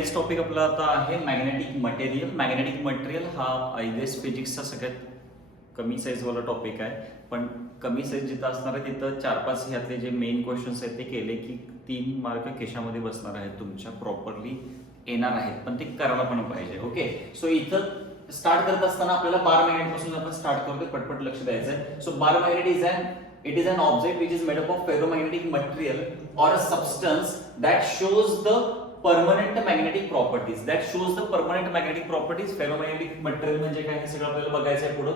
Next topic आपला आता आहे मॅग्नेटिक मटेरियल. मॅग्नेटिक मटेरियल हा आय गेस फिजिक्सचा सगळ्यात कमी साईजवाला टॉपिक आहे, पण कमी साईज जिथं असणार आहे तिथं 4-5 ह्यातले जे मेन क्वेश्चन्स आहेत ते केले की 3 मार्क केशामध्ये बसणार आहेत, तुमच्या प्रॉपरली येणार आहेत, पण ते करायला पण पाहिजे. ओके, सो इथं स्टार्ट करत असताना आपल्याला बार मॅग्नेट पासून आपण स्टार्ट करतोय, पटपट लक्ष द्यायचं आहे. So bar magnet is an object which is made up of ferromagnetic material or a substance that shows the permanent magnetic properties. Ferromagnetic material म्हणजे काय हे सगळं आपल्याला बघायचं आहे पुढं.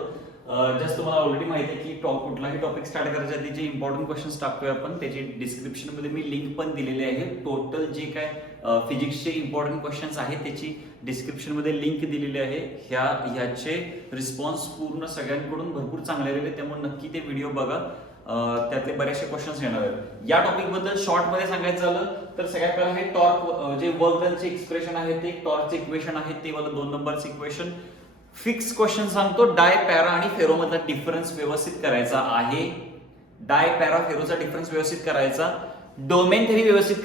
जस्ट तुम्हाला ऑलरेडी माहिती आहे की कुठलाही टॉपिक स्टार्ट करायच्या आधी जे इम्पॉर्टंट क्वेश्चन्स टाकतोय आपण त्याची डिस्क्रिप्शन मध्ये मी लिंक पण दिलेली आहे. टोटल जे काय फिजिक्सचे इम्पॉर्टंट क्वेश्चन्स आहेत त्याची डिस्क्रिप्शन मध्ये लिंक दिलेली आहे. ह्याचे रिस्पॉन्स पूर्ण सगळ्यांकडून भरपूर चांगले आलेले, त्यामुळे नक्की ते व्हिडिओ बघा. त्यातले बरेचसे क्वेश्चन्स येणार आहेत. या टॉपिक बद्दल शॉर्ट मध्ये सांगायचं झालं तर सगळ्यात पहिला हे टॉर्क जे वर्क डनचे एक्सप्रेशन आहे ते टॉर्कचे इक्वेशन आहे, ते वाला 2 नंबरचे इक्वेशन. फिक्स क्वेश्चन सांगतो, डाय पॅरा आणि फेरो मधला डिफरन्स व्यवस्थित करायचा आहे. डाय पॅरा फेरोचा डिफरन्स व्यवस्थित करायचा, डोमेन थेरी व्यवस्थित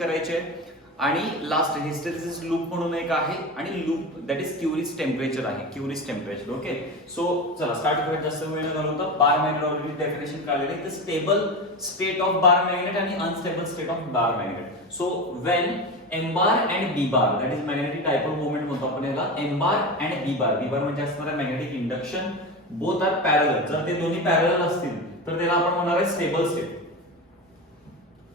करायची आहे. आणि लास्ट हिस्टेरिसिस लूप म्हणून एक आहे आणि लूप दॅट इज क्युरिस टेम्परेचर आहे, क्युरिस टेम्परेचर. ओके, सो चला स्टार्ट करूया. जास्त वेळ न घालवता बार मॅग्नेट ऑलरेडी डेफिनेशन काढलेली आहे. Stable state of bar magnet आणि unstable state of bar magnet. So when M bar and B bar that is magnetic dipole moment म्हणतो आपण याला. एम बार अँड बी बार म्हणजे असणार आहे magnetic induction. Both are parallel. जर ते दोन्ही पॅरलल असतील तर त्याला आपण म्हणणार आहे स्टेबल स्टेट.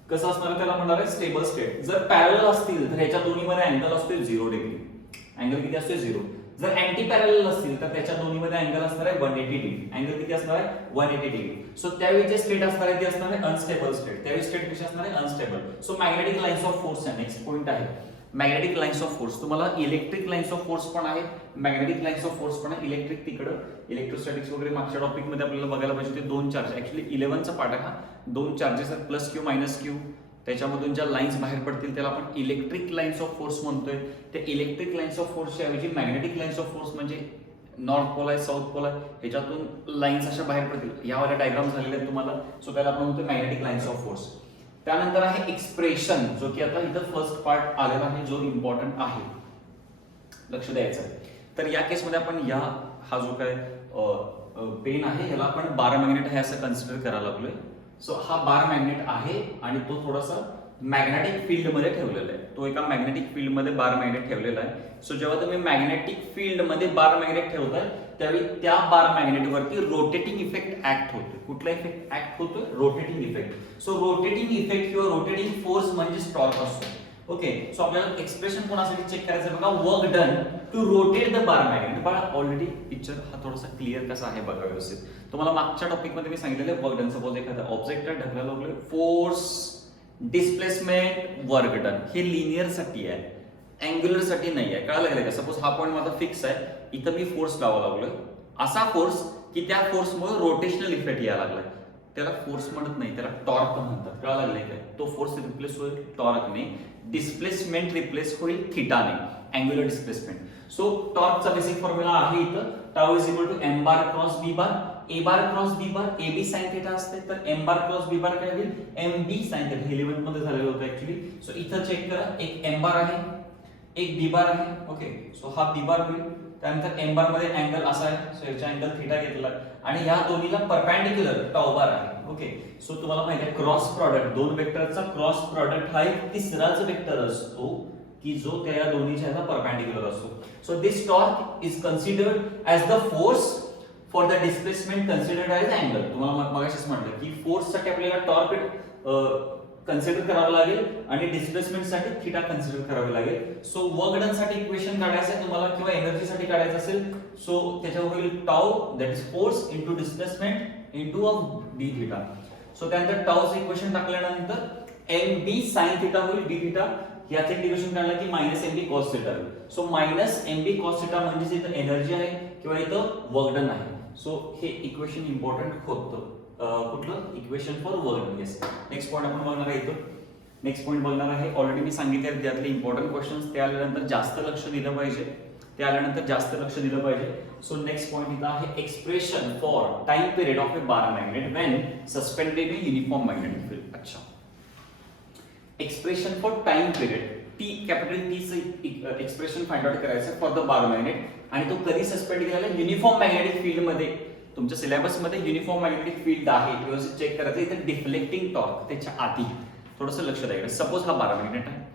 कसं असणार त्याला म्हणणार आहे स्टेबल स्टेट. जर पॅरलल असतील तर ह्याच्या दोन्हीमध्ये अँगल असतो 0 डिग्री. अँगल किती असतो 0. जर अँटी पॅरलल असतील तर त्याच्या दोन्हीमध्ये अँगल असणार आहे 180 डिग्री. अँगल किती असणार आहे 180 डिग्री. सो त्यावेळी जे स्टेट असणार आहे ते असणार आहे अनस्टेबल स्टेट. त्यावेळी स्टेट कशी असणार आहे unstable. So magnetic lines of force आहे नेक्स्ट पॉइंट आहे. मॅग्नेटिक लाईन्स ऑफ फोर्स, तुम्हाला इलेक्ट्रिक लाईन्स ऑफ फोर्स पण आहे, मॅग्नेटिक लाईन्स ऑफ फोर्स पण आहे. इलेक्ट्रिक तिकडं इलेक्ट्रोस्टॅटिक्स वगैरे मागच्या टॉपिक मध्ये आपल्याला बघायला पाहिजे. ते 2 चार्ज ऍक्च्युअली 11चा पार्ट आहे हा. 2 चार्जेस आहेत, प्लस क्यू मायनस क्यू. त्याच्यामधून ज्या लाईन्स बाहेर पडतील त्याला आपण इलेक्ट्रिक लाईन्स ऑफ फोर्स म्हणतोय. त्या इलेक्ट्रिक लाईन्स ऑफ फोर्सच्या ऐवजी मॅग्नेटिक लाईन्स ऑफ फोर्स म्हणजे नॉर्थ पोल आहे, साऊथ पोल आहे, ह्याच्यातून लाईन्स अशा बाहेर पडतील. यावाल्या डायग्राम झालेले आहेत तुम्हाला. सो त्याला आपण म्हणतो मॅग्नेटिक लाईन्स ऑफ फोर्स. त्यानंतर आहे एक्सप्रेशन, जो की आता इथं फर्स्ट पार्ट आलेला आहे, जो इम्पॉर्टंट आहे, लक्ष द्यायचं आहे. तर या केसमध्ये आपण हा जो काय पेन आहे ह्याला आपण बार मॅग्नेट आहे असं कन्सिडर करायला लागलोय. सो हा बार मॅग्नेट आहे आणि तो थोडासा मॅग्नेटिक फील्ड मध्ये ठेवलेला आहे. तो एका मॅग्नेटिक फील्ड मध्ये बार मॅग्नेट ठेवलेला आहे. सो जेव्हा तुम्ही मॅग्नेटिक फील्ड मध्ये बार मॅग्नेट ठेवताय त्यावेळी त्या बार मॅग्नेट वरती रोटेटिंग इफेक्ट ऍक्ट होतो. कुठला इफेक्ट ऍक्ट होतो? Rotating effect. So rotating effect किंवा रोटेटिंग फोर्स म्हणजे टॉर्क असतो. ओके, सो आपल्याला एक्सप्रेशन कोणासाठी चेक करायचं बघा. Work done to rotate the bar magnet. बघा ऑलरेडी पिक्चर हा थोडासा क्लिअर कसा आहे बघा व्यवस्थित. तुम्हाला मागच्या टॉपिक मध्ये मी सांगितलेलं वर्क डन. सपोज एखादा ऑब्जेक्ट ढकलायला लागलोय, फोर्स, डिस्प्लेसमेंट, वर्क डन. हे लिनियर साठी आहे, अँग्युलर साठी नाही आहे. कळायला लागलं का? सपोज हा पॉईंट माझा फिक्स आहे, इथं मी फोर्स लावा लागलोय, असा फोर्स की त्या फोर्समुळे रोटेशनल इफेक्ट यायला लागलाय. त्याला फोर्स म्हणत नाही, त्याला टॉर्क म्हणतात. कळायला लागलंय काय? तो फोर्स रिप्लेस होईल टॉर्कने, डिस्प्लेसमेंट रिप्लेस होईल थिटाने, अँग्युलर डिस्प्लेसमेंट. सो टॉर्कचा बेसिक फॉर्म्युला आहे इथं. Tau is equal to M bar cross B bar. A bar cross B bar, A B sine theta असते, तर एम बार क्रॉस बी बार काय होईल? एम बी साइन थिटा. 11th मध्ये झालेलं होतं ऍक्च्युली. सो इथं चेक करा, एक एम बार आहे, एक बी बार आहे. ओके, सो हा बी बार होईल. त्यानंतर एम बार मध्ये अँगल असा आहे, सो याचा अँगल थिटा घेतला आणि ह्या दोन्हीला परपेंडिक्युलर टाउ बार आहे. ओके, सो तुम्हाला माहिती आहे क्रॉस प्रॉडक्ट, 2 वेक्टरचा क्रॉस प्रॉडक्ट हा एक तिसराच वेक्टर असतो की जो त्या दोन्हीच्या परपेंडिक्युलर असतो. So this torque is considered as the force for the displacement considered as angle. तुम्हाला मगाशीच म्हटलं की फोर्स साठी आपल्याला टॉर्क कन्सिडर करावं लागेल आणि डिस्प्लेसमेंट साठी थिटा कन्सिडर करावे लागेल. सो वर्क डन साठी इक्वेशन काढायचं आहे तुम्हाला किंवा एनर्जी साठी काढायचं असेल, सो त्याच्यावर होईल tau that is force into displacement into of D theta. So त्यानंतर टाउचं इक्वेशन टाकल्यानंतर एम बी साइन थिटा होईल डी थिटा. याचं इंटिग्रेशन काढलं की मायनस एम बी कॉस थिटा होईल. सो मायनस एम बी कॉस थिटा म्हणजे इथं एनर्जी आहे किंवा इथं वर्क डन आहे. सो हे इक्वेशन इम्पॉर्टंट होतं. कुठलं? Equation for work done. Yes, next point आपण बघणार आहे इथं. नेक्स्ट पॉईंट बघणार आहे, ऑलरेडी मी सांगितले त्यातले इम्पॉर्टंट क्वेश्चन्स. ते आल्यानंतर जास्त लक्ष दिलं पाहिजे. सो नेक्स्ट पॉईंट इथं आहे expression for time period of a bar magnet when suspended in uniform magnetic field. अच्छा, expression for time period. T capital टीचं एक्सप्रेशन फाइंड आउट करायचं फॉर द बार मॅग्नेट आणि तो कधी सस्पेंड केलेला uniform magnetic field मध्ये तुमच्या syllabus मध्ये युनिफॉर्म मॅग्नेटिक फील्ड आहे व्यवस्थित चेक करायचं इथे डिफ्लेक्टिंग टॉर्क त्याच्या आधी थोडंसं लक्ष द्यायचं सपोज हा बार मॅग्नेट आहे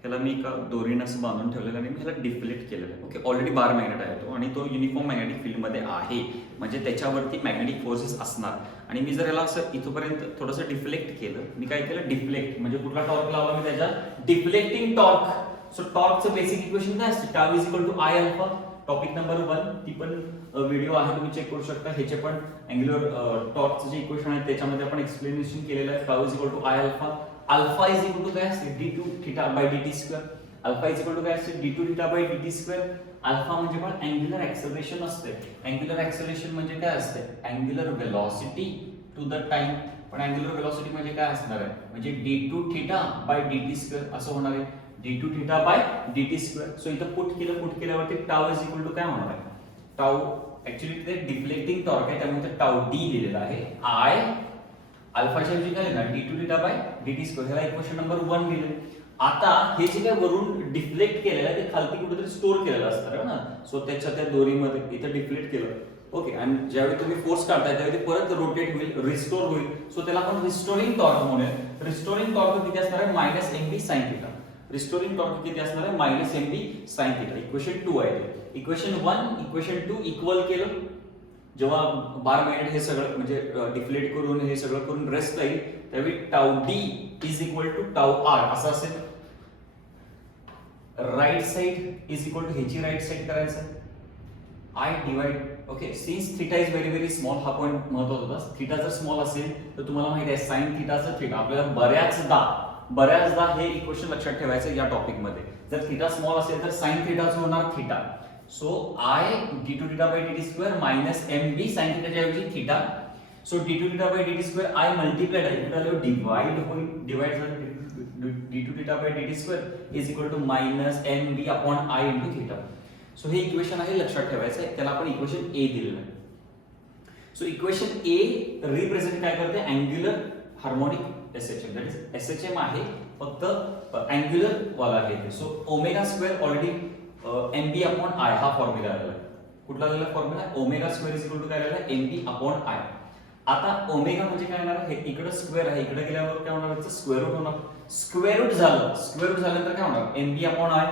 ह्याला मी एका दोरीनं असं बांधून ठेवलेलं आणि मी ह्याला डिफ्लेक्ट केलेलं आहे ओके ऑलरेडी बार मॅग्नेट आहे तो आणि तो युनिफॉर्म मॅग्नेटिक फील्डमध्ये आहे म्हणजे त्याच्यावरती मॅग्नेटिक फोर्सेस असणार आणि मी जर याला असं इथपर्यंत थोडंसं डिफ्लेक्ट केलं मी काय केलं डिफ्लेक्ट म्हणजे कुठला टॉर्क लावला मी त्याच्या डिफ्लेक्टिंग टॉर्क सो टॉर्कचं बेसिक इक्वेशन काय असते tau is equal to I alpha topic number 1 ती पण व्हिडिओ आहे तुम्ही चेक करू शकता ह्याचे पण अँग्युलर टॉर्कचं जे इक्वेशन आहे त्याच्यामध्ये आपण एक्सप्लेनेशन केलेलं आहे tau is equal to I alpha alpha is equal to काय असते d2 theta by dt square alpha is equal to काय असते d2 theta by dt square alpha म्हणजे पण अँग्युलर ऍक्सेलरेशन असते अँग्युलर ऍक्सेलरेशन म्हणजे काय असते angular velocity to the time पण अँग्युलर वेलोसिटी म्हणजे काय असणार आहे म्हणजे d2 theta by dt square असं होणार आहे d2 theta by dt square so इथं पुट केल्यावरती टाउ इज इक्वल टू काय होणार आहे टाउ ऍक्च्युअली ते डिफ्लेक्टिंग टॉर्क आहे त्यामुळे टाउ d दिलेला आहे I अल्फाच्या ऐवजी काय ना d2 theta by dt square ह्याला इक्वेशन नंबर 1 दिले आता हे जे काय वरून डिफ्लेक्ट केलेलं आहे ते खालती कुठेतरी स्टोअर केलेलं असणार ना सो त्याच्या त्या दोरीमध्ये इथं डिफ्लेक्ट केलं ओके आणि ज्यावेळी तुम्ही फोर्स काढताय त्यावेळी ते परत रोटेट होईल रिस्टोर होईल सो त्याला आपण रिस्टोरिंग टॉर्क म्हणूया रिस्टोरिंग टॉर्क किती असणार आहे -mb sin theta restoring torque किती असणार आहे -mb sin थीटा इक्वेशन 2 आहे ते इक्वेशन 1 इक्वेशन 2 इक्वल केलं जेव्हा बार मॅग्नेट हे सगळं म्हणजे डिफ्लेक्ट करून हे सगळं करून रेस्ट जाईल त्यावेळी tau d is equal to tau r असं असेल right side is equal to ह्याची राइट साइड करायचं I divide okay since theta is very very small हा पॉइंट महत्त्वाचा होता थीटा जर स्मॉल असेल तर तुम्हाला माहिती आहे साइन थीटाचं थीटा आपल्याला बऱ्याचदा हे इक्वेशन लक्षात ठेवायचं या टॉपिक मध्ये जर थीटा स्मॉल असेल तर साइन थीटाचं होणार theta so I d2 theta by dt square -mb sin theta च्या ऐवजी theta so d2 theta by dt square I multiplied आहे इकडे आल्यावर डिवाइड होईल डिवाइड झालं d2 theta by dt square is equal to -mb upon I into theta so हे equation आहे लक्षात ठेवायचं आहे त्याला आपण इक्वेशन A दिलेलं आहे सो इक्वेशन A रिप्रेझेंट काय करते angular harmonic SHM that is SHM आहे फक्त अँग्युलर वाला आहे so omega square already mb upon I हा फॉर्म्युला आलेला आहे कुठला आलेला formula omega square is equal to काय आलेला आहे mb अपॉन I आता ओमेगा म्हणजे काय येणार हे इकडे स्क्वेअर आहे इकडे गेल्यावर काय होणार स्क्वेअर रूट होणार स्क्वेअर रूट झाल्यानंतर काय होणार mb upon I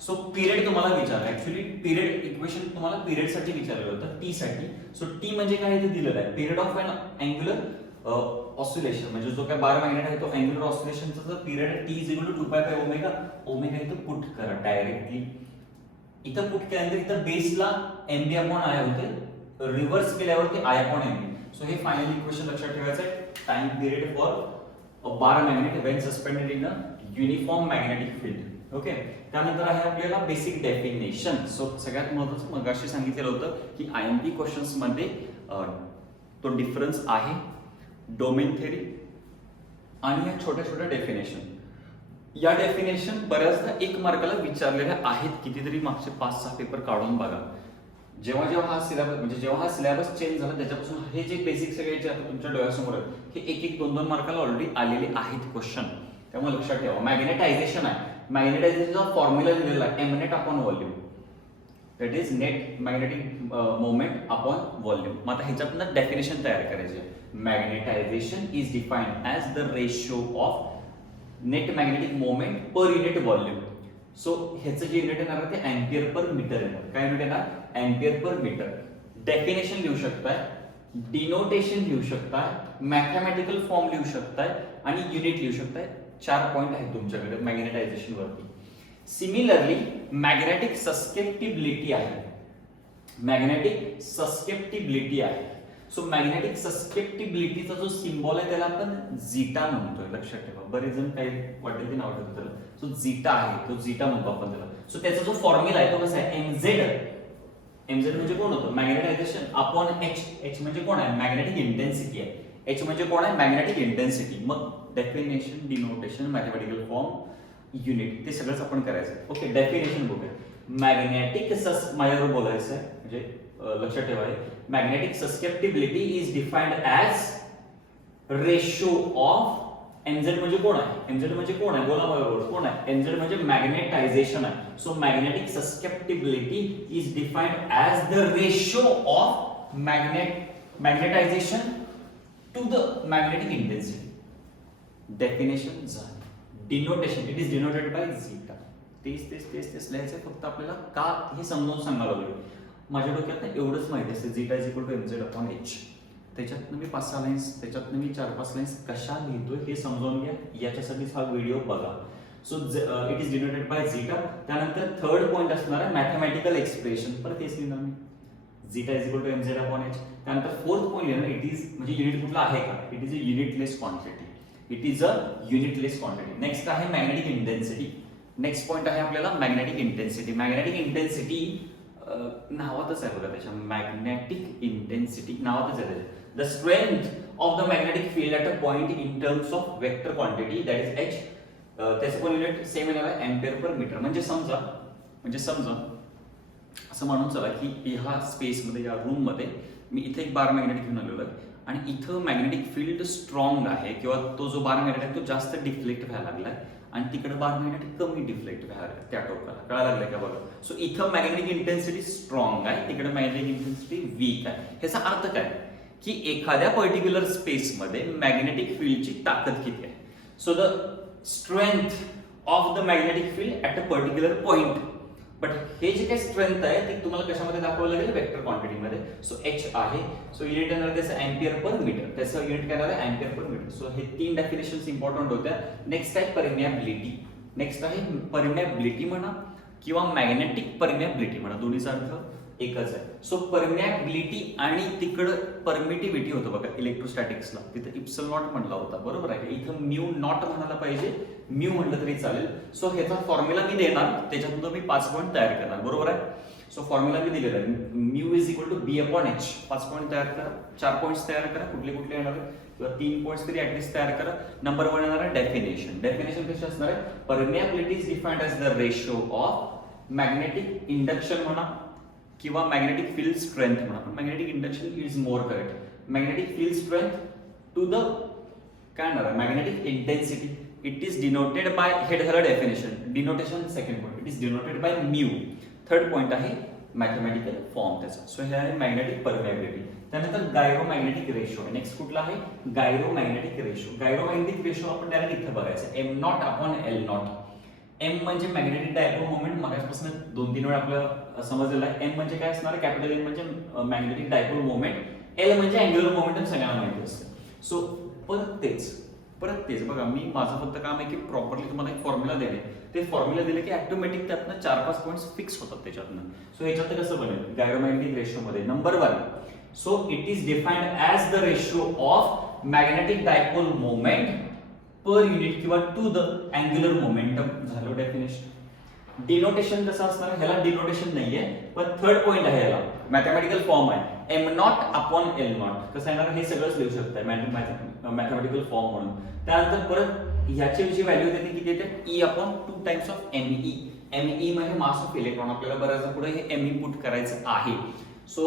so period तुम्हाला विचारलं ऍक्च्युअली पिरियड इक्वेशन तुम्हाला पिरियड साठी विचारलेलं होतं टी साठी सो टी म्हणजे काय इथे दिलेलं आहे period of an angular oscillation म्हणजे जो काय बार मॅग्नेट आहे तो अँग्युलर ऑसिलेशनचा जो पिरियड आहे T is equal to 2 pi by omega omega इथं पुट करा डायरेक्टली इथं पुट केल्यानंतर इथं बेसला mb अपॉन I होते रिव्हर्स केल्यावरती I अपॉन mb सो हे फायनल इक्वेशन लक्षात ठेवायचं आहे time period for bar magnet when suspended in a uniform magnetic field okay त्यानंतर आहे आपल्याला बेसिक डेफिनेशन सो सगळ्यात महत्त्वाचं मगाशी सांगितलेलं होतं की IMP क्वेश्चन्स मध्ये तो डिफरन्स आहे डोमेन थेरी आणि या छोट्या छोट्या डेफिनेशन या डेफिनेशन बऱ्याचदा 1 मार्काला विचारलेल्या आहेत कितीतरी मागचे 5-6 पेपर काढून बघा जेव्हा हा सिलेबस चेंज झाला त्याच्यापासून हे जे बेसिक सगळे जे आता तुमच्या डोळ्यासमोर आहेत हे 1-2 मार्काला ऑलरेडी आलेले आहेत क्वेश्चन त्यामुळे लक्षात ठेवा मॅग्नेटायझेशन आहे मॅग्नेटायझेशनचा फॉर्म्युला दिलेला आहे m net upon volume that is net magnetic moment upon volume मग आता ह्याच्यातनं डेफिनेशन तयार करायची आहे magnetisation is defined as the ratio of net magnetic moment per unit volume so ह्याचं जे युनिट येणार ते अँपियर पर मीटर येणार काय युनिट येणार अँपियर पर मीटर डेफिनेशन लिहू शकताय डिनोटेशन लिहू शकताय मॅथमॅटिकल फॉर्म लिहू शकताय आणि युनिट लिहू शकताय 4 पॉइंट आहेत तुमच्याकडे मॅग्नेटायझेशन वरती सिमिलरली मॅग्नेटिक सस्केप्टिबिलिटी आहे मॅग्नेटिक सस्केप्टिबिलिटी आहे सो मॅग्नेटिक सस्केप्टिबिलिटीचा जो सिम्बॉल आहे त्याला आपण झीटा म्हणतोय लक्षात ठेवा बरेच जण काही वाटेल ते नाव ठेवतात त्याला सो झीटा आहे तो झीटा म्हणतो आपण त्याला सो त्याचा जो फॉर्म्युला आहे तो कसा आहे mz म्हणजे कोण होतं मॅग्नेटायझेशन अपॉन h म्हणजे कोण आहे मॅग्नेटिक इंटेन्सिटी आहे h म्हणजे कोण आहे मॅग्नेटिक इंटेन्सिटी मग definition denotation mathematical form unit ते सगळंच आपण करायचं ओके डेफिनेशन बघूया मॅग्नेटिक माझ्यावर बोलायचं आहे म्हणजे लक्षात ठेवा magnetic susceptibility is defined as ratio of M Z म्हणजे कोण आहे? एमझेड म्हणजे कोण आहे? बोला बरोबर, कोण आहे? एमझेड म्हणजे मॅग्नेटायझेशन आहे. So magnetic susceptibility is defined as the ratio of magnetization to the magnetic intensity. Definition झाली. Denotation, it is denoted by zeta. तेच लिहायचं फक्त आपल्याला. का हे समजावून सांगायला लागलो. माझ्या डोक्यात एवढंच माहिती असते, zeta is equal to M Z upon H. त्याच्यातनं मी 5-6 लाईन्स, त्याच्यातनं मी 4-5 लाईन्स कशा लिहितोय हे समजावून घ्या. याच्यासाठीच हा व्हिडिओ बघा. So it is denoted by zeta. त्यानंतर थर्ड पॉईंट असणार आहे मॅथमॅटिकल एक्सप्रेशन. परत तेच लिहिणार मी, zeta is equal to M Z upon H. त्यानंतर फोर्थ पॉईंट लिहिणार, इट इज म्हणजे युनिट कुठला आहे का? It is a unitless quantity. It is a unitless quantity. Next आहे मॅग्नेटिक इंटेन्सिटी. नेक्स्ट पॉईंट आहे आपल्याला मॅग्नेटिक इंटेन्सिटी. मॅग्नेटिक इंटेन्सिटी नावातच आहे बघा त्याच्या, मॅग्नेटिक इंटेन्सिटी नावातच आहे त्याच्या. The strength of the magnetic field at a point in terms of vector quantity that is H. त्याचं पण युनिट सेम येणार आहे एम्पियर पर मीटर. म्हणजे समजा असं म्हणून चला की ह्या स्पेसमध्ये, या रूममध्ये मी इथे एक बार मॅग्नेट घेऊन आलेलो आहे आणि इथं मॅग्नेटिक फील्ड स्ट्रॉंग आहे किंवा तो जो बार मॅग्नेट आहे तो जास्त डिफ्लेक्ट व्हायला लागलाय आणि तिकडे बार मॅग्नेट कमी डिफ्लेक्ट व्हायला लागलाय त्या टोकाला. कळायला लागलंय का बघा. सो इथं मॅग्नेटिक इंटेन्सिटी स्ट्रॉंग आहे, तिकडे मॅग्नेटिक इंटेन्सिटी वीक आहे. ह्याचा अर्थ काय की एखाद्या पर्टिक्युलर स्पेसमध्ये मॅग्नेटिक फील्डची ताकद किती आहे. So the strength of the magnetic field at a particular point. But हे जे काही स्ट्रेंथ आहे ते तुम्हाला कशामध्ये दाखवावं लागेल? वेक्टर क्वांटिटीमध्ये. सो एच आहे. सो युनिट येणार त्याचं एम्पियर पर मीटर. त्याचं युनिट काय आहे? Ampere per metre. सो हे 3 डेफिनेशन्स इम्पॉर्टंट होत्या. नेक्स्ट आहे परमियाबिलिटी. नेक्स्ट आहे परमियाबिलिटी म्हणा किंवा मॅग्नेटिक परमियाबिलिटी म्हणा, दोन्हीचा अर्थ एकच आहे. सो परमियाबिलिटी आणि तिकडं परमिटिव्हिटी होतं बघा इलेक्ट्रोस्टॅटिक्सला, तिथं इप्सल नॉट म्हणला होता. बरोबर आहे. इथं म्यू नॉट म्हणायला पाहिजे, म्यू म्हणलं तरी चालेल. सो ह्याचा फॉर्म्युला मी देणार, त्याच्यातून मी 5 पॉईंट तयार करणार. बरोबर आहे. सो फॉर्म्युला मी दिलेला आहे, mu is equal to B upon H. 5 point तयार करा, 4 पॉईंट्स तयार करा, कुठले येणार आहे किंवा 3 पॉईंट्स तरी ऍटलीस्ट तयार करा. नंबर 1 येणार आहे डेफिनेशन. डेफिनेशन कशी असणार आहे? Permeability is defined as the ratio of magnetic induction म्हणा किंवा मॅग्नेटिक फील्ड स्ट्रेंथ म्हणा. Magnetic induction is more correct. Magnetic field strength to the काय म्हणणार magnetic intensity. It is denoted by, हे झालं definition. Denotation second point, it is denoted by mu. Third point आहे mathematical form त्याचा. So हे आहे magnetic permeability. त्यानंतर गायरोमॅग्नेटिक ratio. Next कुठला आहे? Gyromagnetic ratio. गायरोमॅग्नेटिक रेशो आपण डायरेक्ट इथं बघायचं, M not upon L not. M म्हणजे मॅग्नेटिक डायपोल मोमेंट, मगापासून 2-3 वेळा आपल्याला समजलेलं आहे. एम म्हणजे काय असणार? कॅपिटल एम म्हणजे मॅग्नेटिक डायपोल मोमेंट. एल म्हणजे अँग्युलर मोमेंटम सगळ्यांना माहिती असतं. सो परत तेच बघा, मी माझं फक्त काम आहे की प्रॉपरली तुम्हाला एक फॉर्म्युला देणे. ते फॉर्म्युला दिले की ऑटोमॅटिक त्यातनं 4-5 पॉईंट्स फिक्स होतात त्याच्यातनं. सो ह्याच्यात कसं बनेल गायरोमॅग्नेटिक रेशो मध्ये? Number 1, so it is defined as the ratio of magnetic dipole moment per unit किंवा टू द अँग्युलर मोमेंटम. झालं डेफिनेशन. डिनोटेशन कसं असणार? ह्याला डिनोटेशन नाहीये, पण थर्ड पॉइंट आहे, ह्याला मॅथमॅटिकल फॉर्म आहे, M not upon L not. कसं येणार? हे सगळंच लिहू शकताय मॅथमॅटिकल फॉर्म म्हणून. त्यानंतर परत ह्याची जी व्हॅल्यू देते किती येते? E upon 2 times of ME. ME म्हणजे मास ऑफ इलेक्ट्रॉन. आपल्याला बऱ्याचदा पुढे हे एमई पुट करायचं आहे. सो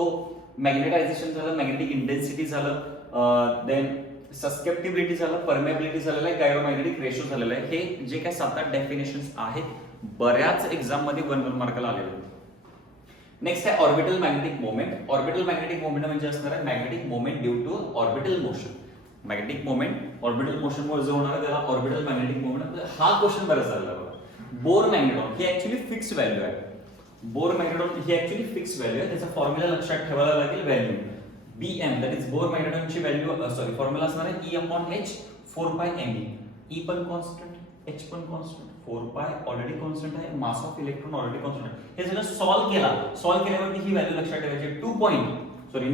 मॅग्नेटायझेशन झालं, मॅग्नेटिक इंटेन्सिटी झालं, देन सस्केप्टिबिलिटी झालं, परमियाबिलिटी झालेलं आहे, गायरोमॅग्नेटिक रेशो झालेला आहे. हे जे काही 7-8 डेफिनेशन्स आहेत, बऱ्याच एक्झाम मध्ये 1 मार्काला आलेले. नेक्स्ट आहे orbital magnetic moment. Orbital magnetic moment म्हणजे असणार आहे magnetic moment due to orbital motion. Magnetic moment orbital motion मुळे जो होणार आहे त्याला ऑर्बिटल मॅग्नेटिक मोमेंट. हा क्वेश्चन बराच झालेला बघा. बोर मॅग्नेट्रॉन ही ऍक्च्युअली फिक्स व्हॅल्यू आहे. बोर मॅग्नेट्रॉन ही ऍक्च्युअली फिक्स व्हॅल्यू आहे. त्याचा फॉर्म्युला लक्षात ठेवायला लागेल, value Bm, that is Bohr मॅग्नेट्रॉनची व्हॅल्यू, सॉरी फॉर्म्युला असणार आहे E upon H 4πme. E पण कॉन्स्टंट, H पण कॉन्स्टंट, 4π ऑलरेडी कॉन्स्टंट आहे, मास ऑफ इलेक्ट्रॉन ऑलरेडी कॉन्स्टंट आहे. हे सगळं सॉल्व्ह केल्यावरती ही व्हॅल्यू लक्षात ठेवायची.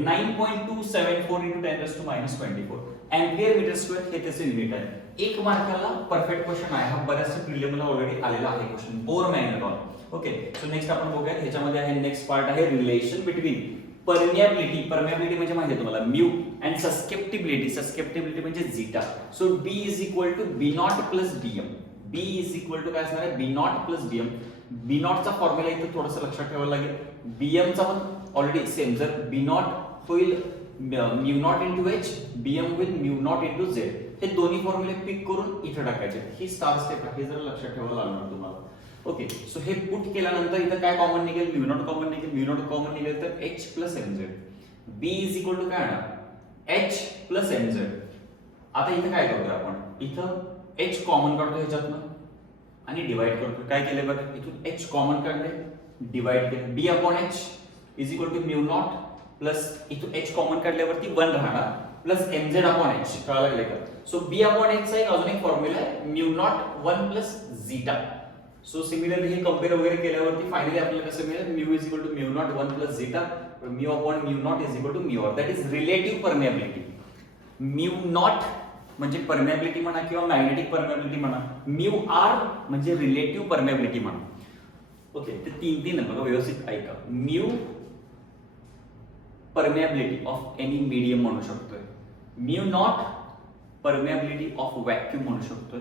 9.274 × 10⁻²4 एम्पियर मीटर स्क्वेअर हे त्याचे युनिट आहे. 1 मार्काला परफेक्ट क्वेश्चन आहे हा. बऱ्याचशा प्रिलिमला ऑलरेडी आलेला आहे question Bohr magnetron. Okay, so next आपण बघूया. ह्याच्यामध्ये आहे नेक्स्ट पार्ट आहे रिलेशन बिटवीन परमियाबिलिटी. परमियाबिलिटी म्हणजे माहिती आहे तुम्हाला म्यू, अँड सस्केप्टिबिलिटी. सस्केप्टिबिलिटी म्हणजे zeta. So B is equal to B not plus BM. B is equal to काय असणार आहे? B not plus BM. B नॉटचा फॉर्म्युला इथे थोडंसं लक्षात ठेवायला लागेल. BM चा पण ऑलरेडी सेम. जर B नॉट होईल mu not into H, B M will mu not into Z. हे दोन्ही फॉर्म्युले पिक करून इथे टाकायचे. ही स्टार स्टेप आहे, हे जर लक्षात ठेवायला लागणार तुम्हाला. ओके, सो हे पुट केल्यानंतर इथं काय कॉमन निघेल, म्यू नॉट कॉमन निघेल, म्यू नॉट कॉमन निघेल तर H plus M Z. B is equal to काय येणार, एच प्लस एमझेड. आता इथं काय करतोय आपण, इथं एच कॉमन काढतो ह्याच्यातनं आणि डिवाइड करतो. काय केलंय बघा, इथून एच कॉमन काढले, डिवाइड केलं. B upon H is equal to mu not plus इथून एच कॉमन काढल्यावरती 1 राहणार प्लस एमझेड अपॉन एच. कळायला लागले का? सो बी अपॉन एच चा एक अजून एक फॉर्म्युला आहे, mu not 1 plus zeta. So similarly हे कंपेअर वगैरे केल्यावरती फायनली आपल्याला कसं मिळेल, mu is equal to mu not 1 plus zeta, mu upon mu not is equal to mu R. That is relative permeability. Mu not म्हणजे permeability म्हणा किंवा magnetic permeability म्हणा, म्यू आर म्हणजे रिलेटिव्ह परमिएबिलिटी म्हणा. Okay, ते तीन बघा व्यवस्थित ऐका. Mu permeability of any medium म्हणू शकतोय, mu naught permeability of vacuum म्हणू शकतोय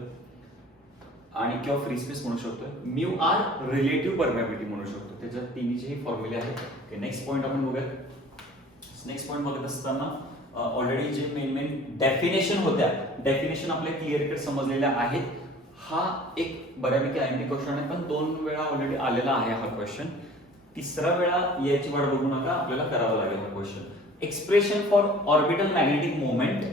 आणि किंवा फ्री स्पेस म्हणू शकतोय, म्यू आर रिलेटिव्ह परमिएबिलिटी म्हणू शकतो. त्याच्या तिन्हीचे हे फॉर्म्युले आहेत. ओके, नेक्स्ट पॉइंट आपण बघूया. नेक्स्ट पॉइंट बघत असताना ऑलरेडी जे मेन डेफिनेशन होत्या, डेफिनेशन आपल्या क्लिअर कट समजलेल्या आहेत. हा एक बऱ्यापैकी आयएमपी क्वेश्चन आहे, पण 2 वेळा ऑलरेडी आलेला आहे हा क्वेश्चन. तिसरा वेळा याची वाट बघू नका, आपल्याला करावं लागेल हा question. Expression for orbital magnetic moment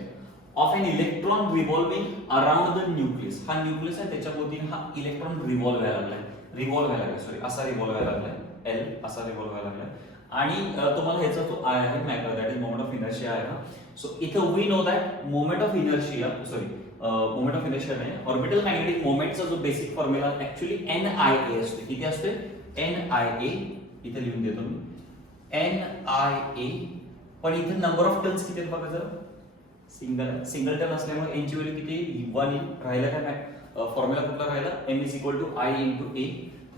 of an electron revolving around the nucleus. हा न्यूक्लियस आहे, त्याच्या भोवती हा इलेक्ट्रॉन रिव्हॉल्व व्हायला लागलाय, सॉरी असा रिव्हॉल्व व्हायला लागलाय, एल असा रिव्हॉल्व व्हायला लागलाय. आणि तुम्हाला ह्याचा तो आय आहे, that is moment of inertia आहे ना. सो इथं we know that moment of inertia, sorry moment of inertia नाही, ऑर्बिटल मॅग्नेटिक मोमेंटचा जो बेसिक फॉर्म्युला ऍक्च्युअली NIA असतो. किती असते, NIA इथे लिहून देतो मी, NIA. पण इथे नंबर ऑफ टर्न्स किती आहेत बघा जरा. सिंगल टर्न असल्यामुळे एन ची व्हॅल्यू किती, 1 राहिला. काय फॉर्म्युला कुठला राहिला, m is equal to I into A.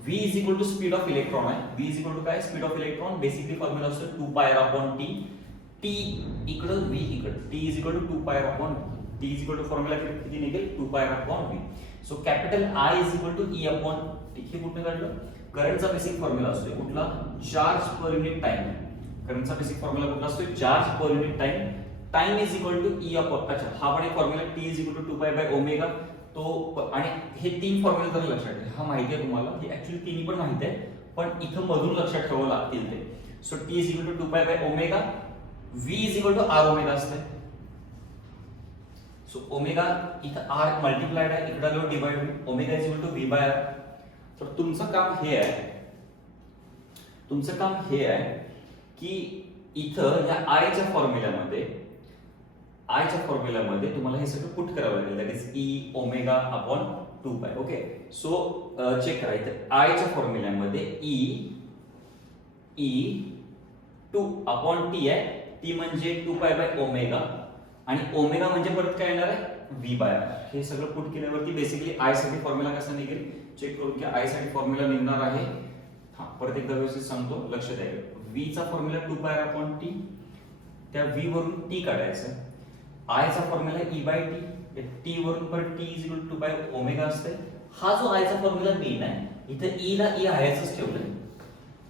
v is equal to speed of electron आहे. v इज इक्वल टू काय, speed of electron. Basically formula असतो 2 pi r upon t. t इकडं v इकडं, t is equal to 2 pi r upon t is equal to formula किती निघेल, 2 pi r upon v. So capital I is equal to E upon t. हे कुठे काढलं, करंटचा basic formula असतो कुठला, चार्ज पर युनिट टाइम. करंटचा basic formula कुठला असतो, charge per unit time. Time is equal to E upon, अच्छा हा पण एक formula, t is equal to 2 pi by omega. तो आणि हे 3 फॉर्म्युला जर लक्षात ठेवा, हा माहिती आहे तुम्हाला, हे ऍक्च्युअली तिन्ही पण माहिती आहे, पण इथं मधून लक्षात ठेवावं लागतील ते. So t is equal to 2 pi by omega, v is equal to r omega असते. सो ओमेगा इथं r मल्टिप्लाइड आहे, इकडे आलो डिवाइड होईल, omega is equal to v by r. तर तुमचं काम हे आहे की इथं या I च्या फॉर्म्युल्यामध्ये तुम्हाला हे सगळं पुट करावं लागेल. That is E omega upon 2 पाय. ओके, सो चेक करा इथं I च्या फॉर्म्युल्यामध्ये E 2 अपॉन t आहे. t म्हणजे 2 पाय बाय ओमेगा आणि ओमेगा म्हणजे परत काय येणार आहे, v बाय r. हे सगळं पुट केल्यावरती बेसिकली I साठी फॉर्म्युला कसा निघेल चेक करू की I साठी फॉर्म्युला निघणार आहे. हा परत एकदा व्यवस्थित सांगतो, लक्षात द्या. v चा formula 2 pi r upon t, त्या v वरून t काढायचं. I चा formula E by t, t वरून per t is equal to 2 pi omega असते. हा जो I चा फॉर्म्युला मेन आहे, इथं E ला E आहेच ठेवलंय.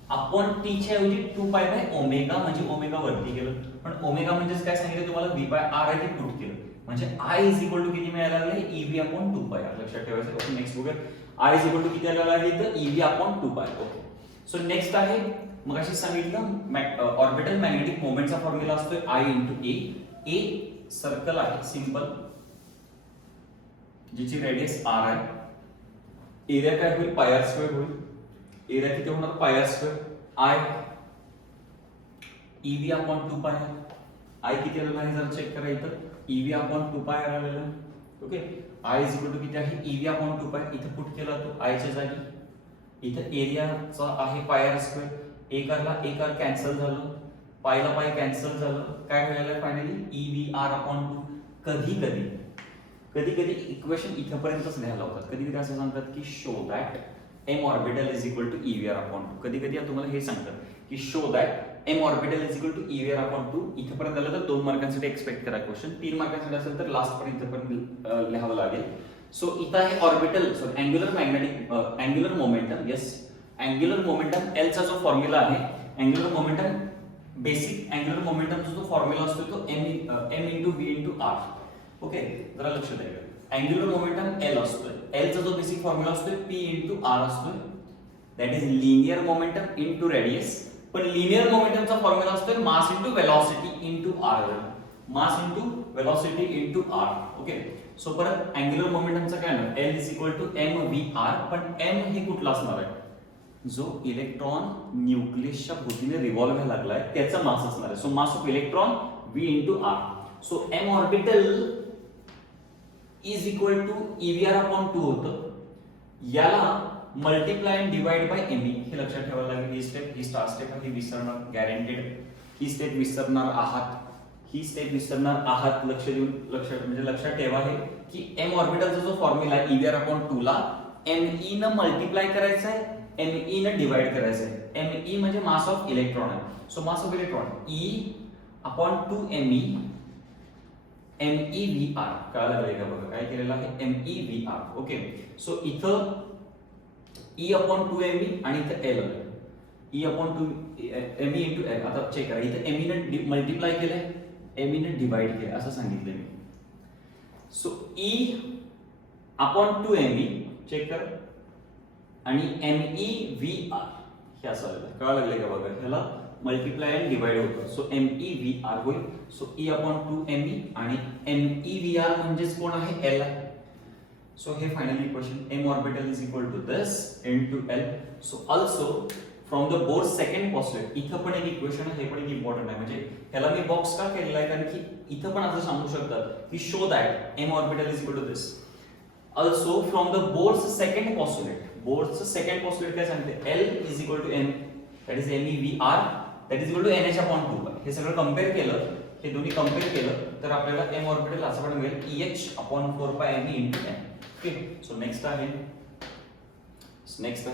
अपॉन t च्या ऐवजी 2 पाय बाय ओमेगा म्हणजे ओमेगा वरती गेलं, पण ओमेगा म्हणजेच काय सांगितलं तुम्हाला, v बाय r आहे ते पुट केलं, म्हणजे I इज इक्वल टू किती मिळायला लागले, EV अपॉन 2 पाय. लक्षात ठेवायचं. ओके, नेक्स्ट बघूया. I इज इक्वल टू किती आला लागले तर EV अपॉन 2 पाय. ओके, सो नेक्स्ट आहे मग अशी सांगितलं ऑर्बिटल मॅग्नेटिक मोमेंटचा फॉर्म्युला असतोय I into A. A circle आहे सिंपल, जिची रेडियस r आहे. एरिया काय होईल, पाय r स्क्वेअर होईल. एरिया किती होणार, पाय r square. I EV upon 2 पाय. I किती आलेला आहे जरा चेक करा इथं, EV अपॉन 2 पाय आलेला. Okay, I is equal to किती आहे, EV अपॉन 2 पाय. इथं पुट केला तो I च्या जागी. इथं एरियाचा आहे पाय r स्क्वेअर. एक r कॅन्सल झालं, पायला पाय कॅन्सल झालं, काय मिळालं फायनली, EVR अपॉन 2. कधी कधी इक्वेशन इथपर्यंतच लिहायला होतात. कधी कधी असं सांगतात की show that m orbital is equal to EVR upon 2. कधी कधी तुम्हाला हे सांगतात की show that m orbital is equal to EVR upon 2. इथपर्यंत आलं तर 2 मार्कांसाठी एक्सपेक्ट करा क्वेश्चन. 3 मार्कांसाठी असेल तर लास्ट पर्यंत इथपर्यंत लिहावं लागेल. सो इथं आहे orbital, sorry angular momentum. Yes, angular momentum L चा जो फॉर्म्युला आहे, अँग्युलर मोमेंटम बेसिक अँग्युलर मोमेंटमचा जो फॉर्म्युला असतो तो m into V into R. Okay, जरा लक्ष द्या. अँग्युलर मोमेंटम एल असतोय, एल चा जो बेसिक फॉर्म्युला असतोय पी इंटू आर असतोय, that is linear momentum into radius. पण लिनियर मोमेंटमचा फॉर्म्युला असतोय mass into velocity into R, mass into velocity into R. Okay, so परत अँग्युलर मोमेंटमचा काय ना L is equal to M V R. पण M हे कुठला असणार आहे, जो इलेक्ट्रॉन न्यूक्लियसच्या भोवतीने रिव्हॉल्व व्हायला लागलाय त्याचा मास असणार आहे. So mass of electron V into R. So M orbital is equal to EVR upon 2 होतं. याला multiply and divide by M. हे लक्षात ठेवायला लागेल. ही स्टेप, ही स्टार स्टेप ही विसरणार गॅरंटेड. ही स्टेप विसरणार आहात, ही स्टेप विसरणार आहात. लक्ष देऊन लक्षात ठेवा हे की एम ऑर्बिटलचा जो फॉर्म्युला आहे EVR अपॉन 2 ला ME न मल्टिप्लाय करायचा आहे, ME न डिवाइड करायचं आहे. ME म्हणजे मास ऑफ इलेक्ट्रॉन आहे. So mass of electron E upon 2ME MEVR. कळालं लागेल का बघा काय केलेलं आहे MEVR. ओके, सो इथं E अपॉन 2ME आणि इथं L आहे. E upon 2ME into L. आता चेक करा, इथं ME ने मल्टिप्लाय केलंय, ME ने डिवाइड केलंय असं सांगितलंय मी. So E upon 2ME check करा आणि MEVR हे असं आलेलं. कळालं लागेल का बघा, ह्याला मल्टिप्लाय अँड डिवाइड होतं. सो MEVR होईल. सो E अपॉन 2ME आणि MEVR म्हणजेच कोण आहे L. सो हे final equation m orbital is equal to this into L. So also from the Bohr second postulate इथं पण एक इक्वेशन आहे, हे पण एक इम्पॉर्टंट आहे. म्हणजे ह्याला मी बॉक्स का केलेला आहे कारण की इथं पण असं सांगू शकतात की show that m orbital is equal to this. Also from the Bohr's second postulate, बोर्डचं सेकंड पॉस्टुलेट काय सांगते L is equal to m that is MEVR that is equal to NH upon 2. हे सगळं कंपेअर केलं, हे दोन्ही compare केलं तर आपल्याला m ऑर्बिटल असं पण मिळेल EH अपॉन 4 पाय ME into n. Okay, so next आहे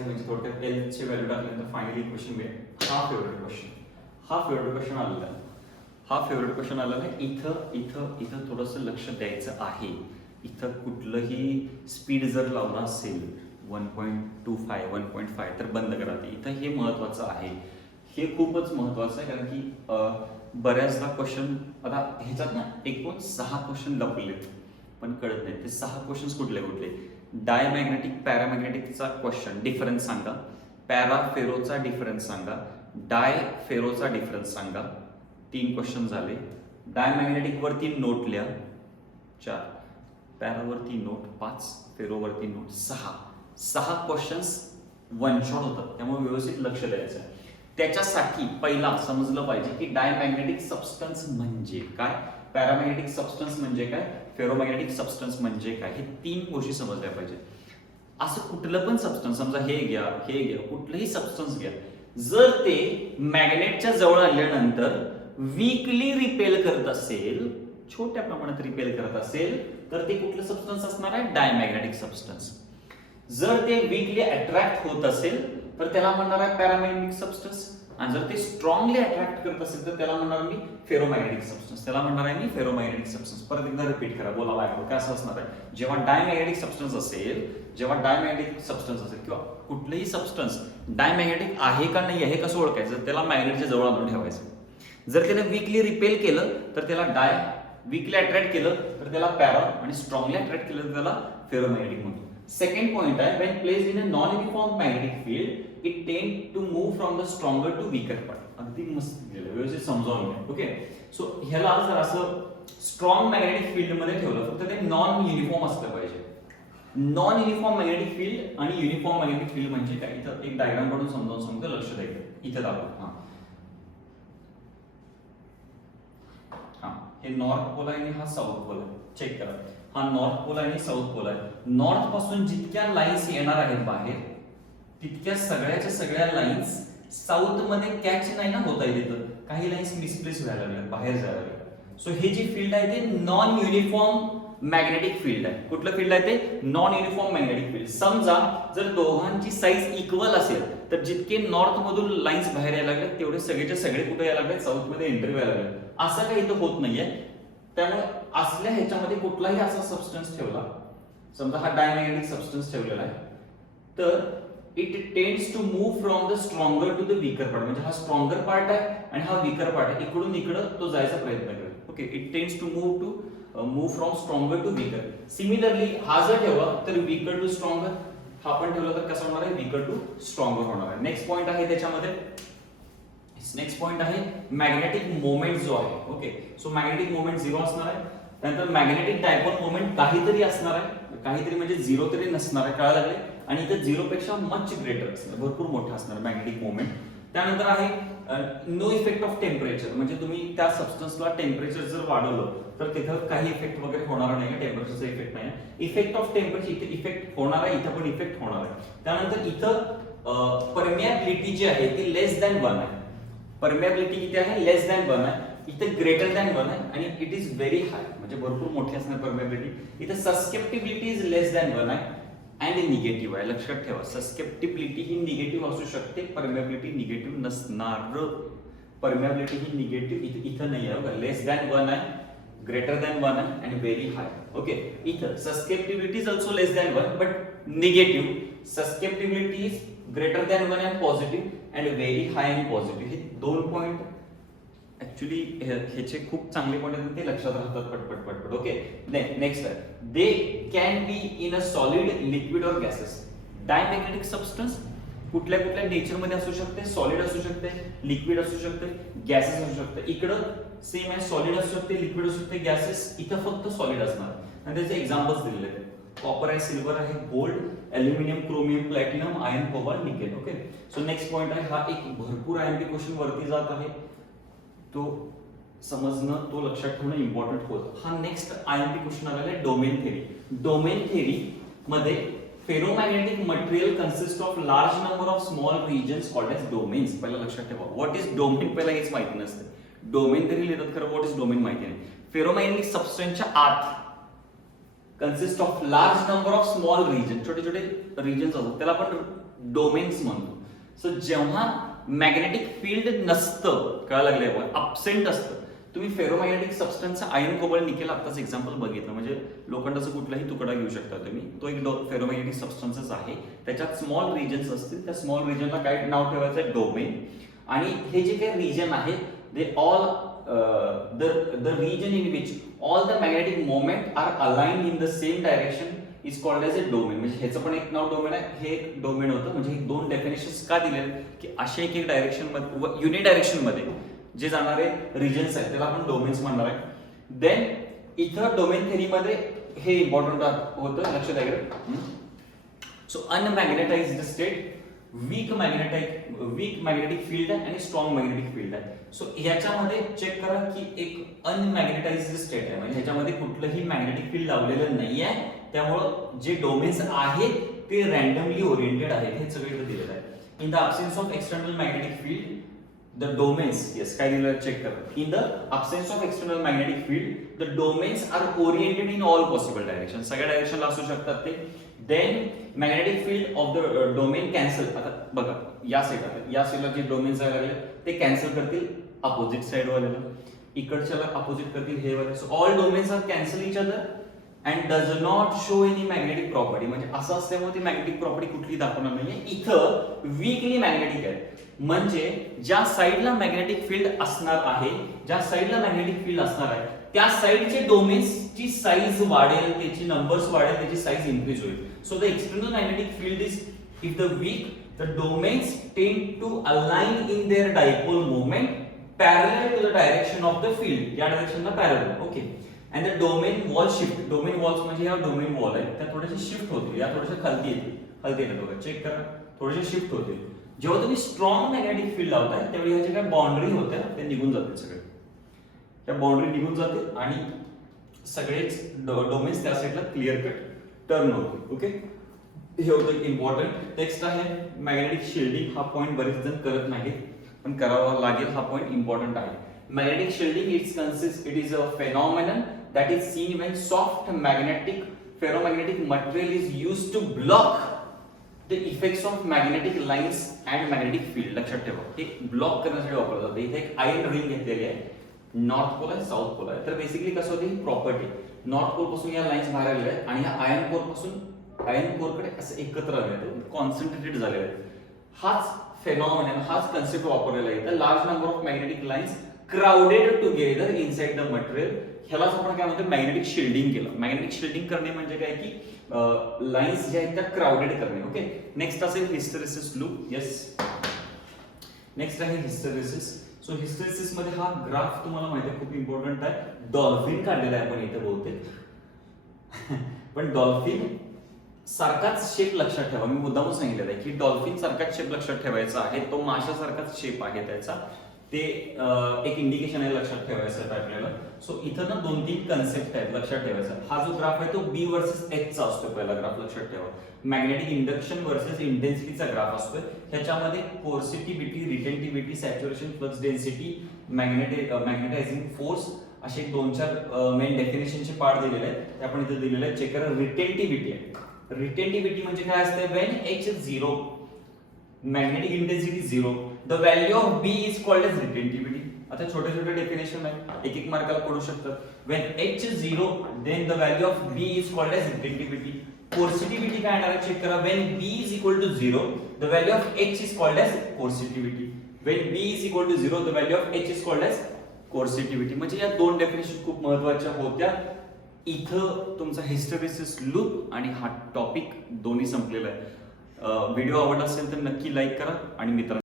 म्हणजे थोडक्यात L ची व्हॅल्यू टाकल्यानंतर फायनली इक्वेशन मिळेल. हा फेवरेट क्वेश्चन आलेला आहे. इथं थोडंसं लक्ष द्यायचं आहे. इथं कुठलंही स्पीड जर लावला असेल 1.25 1.5 तर बंद करा ते. इथं हे महत्वाचं आहे, हे खूपच महत्वाचं आहे कारण की बऱ्याचदा क्वेश्चन आता ह्याच्यात ना एकूण 6 क्वेश्चन लपलेत पण कळत नाही. ते 6 क्वेश्चन कुठले डायमॅग्नेटिक पॅरामॅग्नेटिकचा क्वेश्चन डिफरन्स सांगा, पॅराफेरोचा डिफरन्स सांगा, डाय फेरोचा डिफरन्स सांगा. 3 क्वेश्चन झाले. डायमॅग्नेटिक वरती नोट लिहा 4, पॅरावरती नोट 5, फेरोवरती नोट 6 क्वेश्चन्स वन शॉट होतात. त्यामुळे व्यवस्थित लक्ष द्यायचं आहे. त्याच्यासाठी पहिला समजलं पाहिजे की डायमॅग्नेटिक सबस्टन्स म्हणजे काय, पॅरामॅग्नेटिक सबस्टन्स म्हणजे काय, फेरोमॅग्नेटिक सबस्टन्स म्हणजे काय, हे 3 गोष्टी समजल्या पाहिजे. असं कुठलं पण सबस्टन्स समजा हे घ्या कुठलंही सबस्टन्स घ्या, जर ते मॅग्नेटच्या जवळ आल्यानंतर वीकली रिपेल करत असेल, छोट्या प्रमाणात रिपेल करत असेल तर ते कुठलं सबस्टन्स असणार आहे, डायमॅग्नेटिक सबस्टन्स. जर ते वीकली अट्रॅक्ट होत असेल तर त्याला म्हणणार आहे पॅरामॅग्नेटिक सबस्टन्स. आणि जर ते स्ट्रॉंगली अट्रॅक्ट करत असेल तर त्याला म्हणणार मी फेरोमॅग्नेटिक सबस्टन्स. Ferromagnetic substance. परत एकदा रिपीट करा, बोला बाय काय असं असणार आहे. जेव्हा डायमॅग्नेटिक सबस्टन्स असेल किंवा कुठलंही सबस्टन्स डायमॅग्नेटिक आहे का नाही हे कसं ओळखायचं, त्याला मॅग्नेटच्या जवळ आणून ठेवायचं. जर त्याने वीकली रिपेल केलं तर त्याला डाय, वीकली अट्रॅक्ट केलं तर त्याला पॅरा आणि स्ट्रॉंगली अट्रॅक्ट केलं तर त्याला फेरोमॅग्नेटिक म्हणतो. सेकंड पॉइंट आहे when placed in a non uniform magnetic field it tend to move from the stronger to weaker part. अगदी मस्त दिलेलं, व्यवस्थित समजावून घ्या. ओके, सो ह्याला जर असं स्ट्रॉंग मॅग्नेटिक फील्ड मध्ये ठेवलं फक्त ते नॉन युनिफॉर्म असलं पाहिजे. नॉन युनिफॉर्म मॅग्नेटिक फील्ड आणि युनिफॉर्म मॅग्नेटिक फील्ड म्हणजे काय, इथं एक डायग्राम काढून समजावून सांगतो, लक्ष द्यायचं. इथं दाखवा. हे नॉर्थ पोल आहे आणि हा साऊथ पोल आहे. चेक करा, हा नॉर्थ पोल आहे आणि साऊथ पोल आहे. नॉर्थ पासून जितक्या लाईन्स येणार आहेत बाहेर तितक्या सगळ्याच्या सगळ्या लाईन्स साऊथ मध्ये कॅच नाही ना होत आहे. तिथं काही लाईन्स मिसप्लेस व्हायला लागल्या, बाहेर जायला लागल्या. सो हे जे फील्ड आहे ते नॉन युनिफॉर्म मॅग्नेटिक फील्ड आहे. कुठलं फील्ड आहे ते, नॉन युनिफॉर्म मॅग्नेटिक फील्ड. समजा जर दोघांची साईज इक्वल असेल तर जितके नॉर्थ मधून लाईन्स बाहेर यायला लागले तेवढे सगळेच्या सगळे कुठे यायला लागले, साऊथ मध्ये एंटर व्हायला लागले. असं काही इथं होत नाहीये. त्यामुळे असल्या ह्याच्यामध्ये कुठलाही असा सबस्टन्स ठेवला, समजा हा डायमॅग्नेटिक सबस्टन्स ठेवलेला आहे, तर it tends to move from the stronger to the weaker part, म्हणजे हा स्ट्रॉंगर पार्ट आहे आणि हा वीकर पार्ट आहे, इकडून इकडं तो जायचा प्रयत्न करेल. Okay, it tends to move from stronger to weaker. Similarly हा जर ठेवला तर वीकर टू स्ट्रॉंगर, हा पण ठेवला तर कसं होणार आहे, वीकर टू स्ट्रॉंगर होणार आहे. नेक्स्ट पॉइंट आहे त्याच्यामध्ये, नेक्स्ट पॉइंट आहे मॅग्नेटिक मोमेंट जो आहे. ओके, सो मॅग्नेटिक मोमेंट 0 असणार आहे. त्यानंतर मॅग्नेटिक डायपोल मोमेंट काहीतरी असणार आहे, काहीतरी म्हणजे 0 तरी नसणार आहे, कळायला लागले. आणि इथे 0 पेक्षा मच ग्रेटर असणार, भरपूर मोठा असणार मॅग्नेटिक मोमेंट. त्यानंतर आहे नो इफेक्ट ऑफ टेम्परेचर, म्हणजे तुम्ही त्या सबस्टन्सला टेम्परेचर जर वाढवलं तर तिथं काही इफेक्ट वगैरे होणार नाही, टेम्परेचरचा इफेक्ट नाही. इफेक्ट ऑफ टेम्परेचर इथे इफेक्ट होणार आहे, इथं पण इफेक्ट होणार आहे. त्यानंतर इथं परमियाबिलिटी जी आहे ती लेस दॅन 1 आहे. परमियाबिलिटी किती आहे, लेस दॅन 1 आहे. इथे ग्रेटर दॅन 1 आहे आणि इट इज व्हेरी हाय, म्हणजे भरपूर मोठी असणार परमियाबिलिटी. इथे सस्केप्टिबिलिटी इज लेस दॅन 1 आहे अँड निगेटिव्ह आहे. लक्षात ठेवा, सस्केप्टिबिलिटी ही निगेटिव्ह असू शकते, परमियाबिलिटी निगेटिव्ह नसणार. परमियाबिलिटी ही निगेटिव्ह इथं नाही आहे बघा, लेस दॅन 1 आहे, ग्रेटर दॅन 1 आहे आणि व्हेरी हाय. ओके, इथं susceptibility is also less than 1 but negative. Susceptibility is greater than 1 and positive and very high and positive. हे दोन पॉइंट ऍक्च्युली ह्याचे खूप चांगले पॉइंट आहेत, ते लक्षात राहतात पटपट पटपट. ओके, नेक्स्ट आहे they can be in a solid, liquid और गॅसेस. डायमॅग्नेटिक सबस्टन्स कुठल्या कुठल्या नेचर मध्ये असू शकते, सॉलिड असू शकते, लिक्विड असू शकते, गॅसेस असू शकते. इकडं सेम आहे, सॉलिड असू शकते, लिक्विड असू शकते, गॅसेस. इथं फक्त सॉलिड असणार आणि त्याचे एक्झाम्पल्स दिलेले आहेत. कॉपर आहे, सिल्वर आहे, gold, aluminium, chromium, platinum, iron, cobalt, nickel. Okay, so next point आहे, हा एक भरपूर आयएमपी क्वेश्चन वरती जात आहे, तो समजणं, तो लक्षात ठेवणं इम्पॉर्टंट होतं. हा नेक्स्ट आयएमपी क्वेश्चन आलेला आहे डोमेन थेरी. डोमेन थेरी मध्ये ferromagnetic material consist of large number of small regions called as domains. पहिला लक्षात ठेवा, व्हॉट इज डोमेन, पहिला हेच माहिती नसते. डोमेन थेरी लिहितात खरं, व्हॉट इज डोमेन माहिती नाही. फेरोमॅग्नेटिक सबस्टन्सच्या आत consist of large number of small region, छोटे छोटे रिजन्स असतात, त्याला आपण डोमेन्स म्हणतो. सो जेव्हा मॅग्नेटिक फील्ड नसतं, कळायला लागलंय, अब्सेंट असतं, तुम्ही फेरोमॅग्नेटिक सबस्टन्सचा आयर्न, कोबाल्ट, निकेल आत्ताच एक्झाम्पल बघितलं, म्हणजे लोखंडाचा कुठलाही तुकडा घेऊ शकता तुम्ही, तो एक फेरोमॅग्नेटिक सबस्टन्सच आहे. त्याच्यात स्मॉल रिजन्स असतील, त्या स्मॉल रिजनला काय नाव ठेवायचं आहे, डोमेन. आणि हे जे काही रिजन आहे they all the region in which all the magnetic moment are aligned in the same direction is called as a domain. म्हणजे ह्याचं पण एक नाव डोमेन आहे, हे एक डोमेन होतं. म्हणजे हे दोन डेफिनेशन्स का दिले की असे एक डायरेक्शन मध्ये, युनि डायरेक्शन मध्ये जे जाणारे रिजन्स आहेत त्याला आपण डोमेन्स म्हणणार आहे. देन इथं डोमेन थेरी मध्ये हे इम्पॉर्टंट होतं, लक्षात आहे. So unmagnetized state, weak magnetic field आहे आणि स्ट्रॉंग मॅग्नेटिक फील्ड आहे. सो ह्याच्यामध्ये चेक करा की एक अनमॅग्नेटाइज्ड स्टेट आहे, म्हणजे ह्याच्यामध्ये कुठलंही मॅग्नेटिक फील्ड लावलेलं नाही आहे, त्यामुळं जे डोमेन्स आहेत ते रॅन्डमली ओरिएंटेड आहेत, हे सगळं इथं दिलेलं आहे. In the absence of external magnetic field the domains, yes, काय दिलं चेक करा. in the absence of external magnetic field the domains are oriented in all possible directions, सगळ्या डायरेक्शनला असू शकतात ते. then magnetic field of the domain cancel, आता बघा या साइडला जे डोमेन्स जायला लागले ते कॅन्सल करतील अपोजिट साइड वाल्याला, इकडच्याला अपोजिट करतील हे वाले. So all domains are cancel each other and does not show any magnetic property, म्हणजे असं असल्यामुळे ती मॅग्नेटिक प्रॉपर्टी कुठली दाखवणार नाहीये. इथं वीकली मॅग्नेटिक आहे, म्हणजे ज्या साइडला मॅग्नेटिक फील्ड असणार आहे, ज्या साइडला मॅग्नेटिक फील्ड असणार आहे त्या साइडचे डोमेन्सची साईज वाढेल, त्याची नंबर्स वाढेल, त्याची साईज इन्क्रीज होईल. So the external magnetic field is if the weak the domains tend to align in their dipole moment parallel to the direction of the field, या डायरेक्शनला parallel. Okay, and the domain wall shift, domain walls म्हणजे ह्या domain wall आहे त्या थोड्याशा shift होतील, या थोड्याशा खालती येतील बघा, चेक करा, थोडेसे शिफ्ट होतील. जेव्हा तुम्ही स्ट्रॉंग मॅग्नेटिक फील्ड लावताय त्यावेळी ह्याच्या काय बाउंड्री होत्या ते निघून जातील, सगळे त्या बाउंड्री निघून जातील आणि सगळेच डोमेन्स त्या साईडला क्लिअर कट टर्न होतील. ओके, हे होतं इम्पॉर्टंट. नेक्स्ट आहे मॅग्नेटिक शिल्डिंग. हा पॉइंट बरेच जण करत नाहीत पण करावा लागेल, हा पॉइंट इम्पॉर्टंट आहे. Magnetic shielding it is a phenomenon that is seen when soft ferromagnetic material is used to block the effects of magnetic lines and magnetic field. लक्षात ठेवा, हे ब्लॉक करण्यासाठी वापरलं जातं. इथे एक आयर्न रिंग घेतलेली आहे, नॉर्थ पोल आहे, साऊथ पोल आहे. तर बेसिकली कसं होतं, ही प्रॉपर्टी नॉर्थ पोल पासून या लाईन्स बाहेर आलेल्या आहेत आणि या आयर्न कोर पासून आयन कोरकडे असं एकत्र आले कॉन्सन्ट्रेटेड झालेले आहेत. हाच फेनॉमेनॉन, हाच कन्सेप्ट वापरलेला आहे. Large number of magnetic lines crowded together inside the material, ह्यालाच आपण काय म्हणतो मॅग्नेटिक शिल्डिंग केलं. मॅग्नेटिक शिल्डिंग करणे म्हणजे काय की लाईन्स ज्या आहेत त्या क्राउडेड करणे. ओके, नेक्स्ट असेल हिस्टेरेसिस लूप. येस, नेक्स्ट आहे हिस्टेरेसिस. सो हिस्टेरेसिस मध्ये हा ग्राफ तुम्हाला माहिती आहे खूप इम्पॉर्टंट आहे. डॉल्फिन काढलेला आहे आपण इथे बहुतेक, पण डॉल्फिन सारखाच शेप लक्षात ठेवा. मी मुद्दामच सांगितलेलं आहे की डॉल्फिन सारखाच शेप लक्षात ठेवायचा आहे. तो माशासारखाच शेप आहे त्याचा. ते एक इंडिकेशन आहे लक्षात ठेवायचं आपल्याला. सो इथं ना 2-3 कन्सेप्ट आहेत लक्षात ठेवायचा. हा जो ग्राफ आहे तो बी वर्सेस एच चा असतो. पहिला ग्राफ लक्षात ठेवा. मॅग्नेटिक इंडक्शन वर्सेस इंटेन्सिटीचा ग्राफ असतोय. ह्याच्यामध्ये coercitivity, retentivity, saturation flux density, magnetizing force असे 2-4 मेन डेफिनेशनचे पार्ट दिलेले आहेत. ते आपण इथे दिलेले आहेत. चेक करा. रिटेंटिव्हिटी आहे. रिटेंटिव्हिटी म्हणजे काय असते? When H is 0, magnetic intensity 0, the value of B is called as retentivity. आता छोटे छोटे डेफिनेशन आहे, एक मार्काला पडू शकतात. When H is 0, then the value of B is called as retentivity. Coercitivity काय येणार आहे? चेक करा. When B is equal to 0, the value of H is called as coercitivity. When B is equal to 0, the value of H is called as coercitivity. म्हणजे या 2 definition खूप महत्त्वाच्या होत्या. इथं तुमचा हिस्टेरेसिस लूप आणि हा टॉपिक दोन्ही संपलेला आहे. व्हिडिओ आवडला असेल तर नक्की लाईक करा आणि मित्रांनो